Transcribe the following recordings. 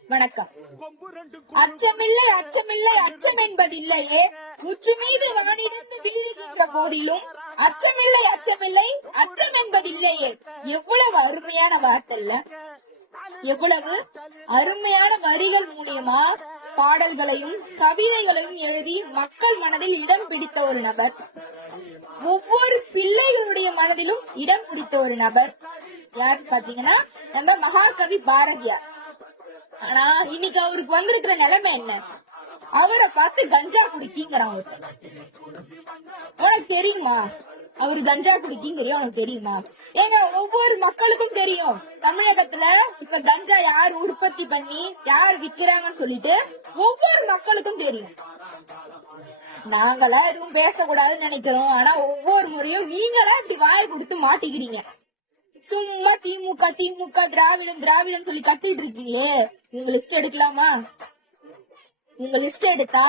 வணக்கம். அச்சமில்லை அச்சமில்லை அச்சம் என்பதில்லையே, உச்சி மீது வானிடந்து வீழுகின்ற போதிலும் அச்சமில்லை அச்சமில்லை அச்சம் என்பதில்லையே. எவ்வளவு அருமையான வார்த்தை இல்ல? எவ்வளவு அருமையான வரிகள் மூலியமா பாடல்களையும் கவிதைகளையும் எழுதி மக்கள் மனதில் இடம் பிடித்த ஒரு நபர், ஒவ்வொரு பிள்ளைகளுடைய மனதிலும் இடம் பிடித்த ஒரு நபர் யார் பாத்தீங்கன்னா நம்ம மகாகவி பாரதியார். ஆனா இன்னைக்கு அவருக்கு வந்திருக்கிற நிலைமை என்ன? அவரை பார்த்து கஞ்சா குடிக்கிங்கிறான். உனக்கு தெரியுமா அவரு கஞ்சா குடிக்கிங்கிறியோ? உனக்கு தெரியுமா? ஏங்க, ஒவ்வொரு மக்களுக்கும் தெரியும் தமிழகத்துல இப்ப கஞ்சா யார் உற்பத்தி பண்ணி யார் விக்கிறாங்கன்னு சொல்லிட்டு ஒவ்வொரு மக்களுக்கும் தெரியும். நாங்களா எதுவும் பேசக்கூடாதுன்னு நினைக்கிறோம். ஆனா ஒவ்வொரு முறையும் நீங்களா இப்படி வாய் கொடுத்து மாட்டிக்கிறீங்க. சும்மா திமுக திமுக திராவிடம் திராவிடம் சொல்லி கட்டிட்டு இருக்கீங்களே, உங்க லிஸ்ட் எடுக்கலாமா? உங்க லிஸ்ட் எடுத்தா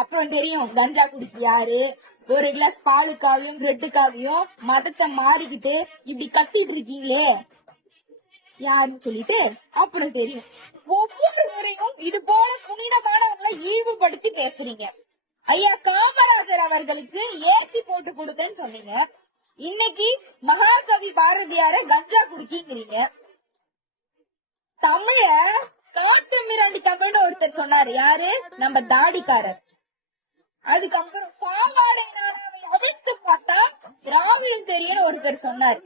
அப்புறம் தெரியும் கஞ்சா குடிக்க யாரு. ஒரு கிளாஸ் பாலுக்காவையும் பிரெட்டுக்காவையும் மதத்தை மாறிக்கிட்டு இப்படி கத்திட்டு இருக்கீங்களே யாருன்னு சொல்லிட்டு அப்புறம் தெரியும். ஒவ்வொரு முறையும் இது போல புனிதமானவங்களை இழிவுபடுத்தி பேசுறீங்க. ஐயா காமராஜர் அவர்களுக்கு ஏசி போட்டு கொடுத்தேன்னு சொன்னீங்க. இன்னைக்கு மகாகவி பாரதியார கஞ்சா குடிக்கிறீங்க. தமிழ காட்டு மிராண்டி தமிழ்னு ஒருத்தர் சொன்னாரு. யாரு? நம்ம தாடிக்காரர். அதுக்கப்புறம் பாவாடை நாடாவை அவிழ்த்து பார்த்தா திராவிடம் தெரியும் ஒருத்தர் சொன்னார்.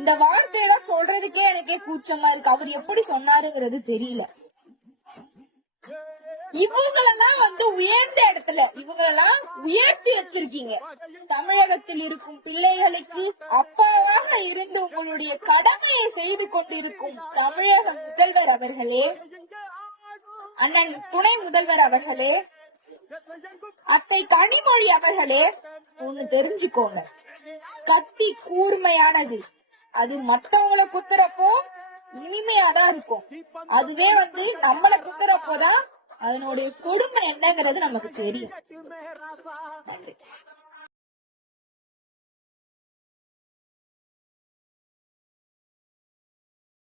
இந்த வார்த்தையெல்லாம் சொல்றதுக்கே எனக்கே கூச்சமா இருக்கு. அவர் எப்படி சொன்னாருங்கிறது தெரியல. இவங்களெல்லாம் உயர்ந்த இடத்துல இவங்களெல்லாம் உயர்த்தி வச்சிருக்கீங்க. தமிழகத்தில் இருக்கும் பிள்ளைகளுக்கு அப்பாவாக இருந்து உங்களுடைய கடமையை செய்து கொண்டிருக்கும் தமிழக முதல்வர் அவர்களே, அண்ணன் துணை முதல்வர் அவர்களே, அத்தை கனிமொழி அவர்களே, ஒண்ணு தெரிஞ்சுக்கோங்க. கத்தி கூர்மையானது. அது மத்தவங்களை குத்துறப்போ இனிமையாதான் இருக்கும். அதுவே நம்மள குத்துறப்போதான் அதனுடைய கொடுமை என்னங்கிறது நமக்கு தெரியும். நன்றி.